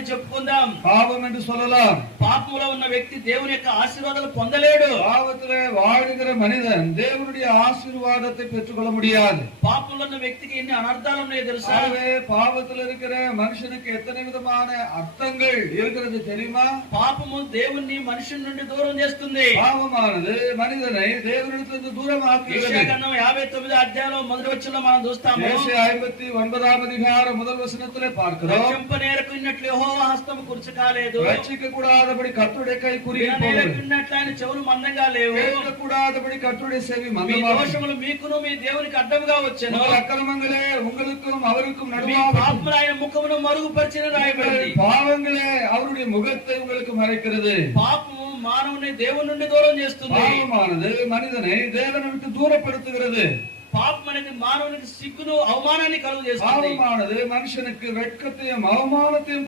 అని చెప్పుకుందాం. பாவம் என்று சொல்லலாம். పాపములో ఉన్న వ్యక్తి దేవుని యొక్క ఆశీర్వాదాలు పొందలేడు. பாவத்திலே வாழ்கிற மனிதன் தேவனுடைய ஆசீர்வாதத்தை பெற்றுக்கொள்ள முடியாது. పాపంలో ఉన్న వ్యక్తికి ఎన్ని అనర్థాలు ఉన్నాయో తెలుసా? ஆகவே பாவத்தில் இருக்கிற மனுஷனுக்கு எத்தனை விதமான அர்த்தங்கள் இருக்கிறது தெரியுமா? పాపము దేవుణ్ణి మనుషుని నుండి దూరం చేస్తుంది. பாவமானது மனிதனை தேவனிடத்திலிருந்து தூரமாக்குகிறது. యెషయా 59 అధ్యాయంలో మొదటి వచనంలో మనం చూస్తాము. యెషయా 59వ అధ్యాయం మొదటి వచనத்திலே பார்க்கிறோம். రక్షింపనేరకున్నట్లు యెహోవా హస్తము కురుచు కాలేదు. రక్షించకూడదబడి కర్తృడే కై కురిగిపోలేదు. నేరకున్నట్లు ఆయన చెవులు మందంగా లేవు. கேட்கக்கூடாதபடி கர்த்தருடைய செவி మీ మందమాகும். దోషములు మీకును మీ దేవునికి అడ్డముగా వచ్చెను. உங்கள் அக்கிரமங்களே உங்களுக்கும் அவருக்கும் మీ நடுவாகும். పాపములు ఆయన ముఖమును మరుగుపరిచిన రాయబడింది. பாவங்களே அவருடைய முகத்தை உங்களுக்கு மறைக்கிறது. పాపము మానవుని దేవుని నుండి దూరం చేస్తుంది. பாவமானது மனிதனை தேவனை விட்டு தூரப்படுத்துகிறது. పాపం అనేది మానవునికి సిగ్గును అవమానాన్ని కలుగజేస్తుంది. பாவமானது மனுஷனுக்கு வெட்கத்தையும் அவமானத்தையும்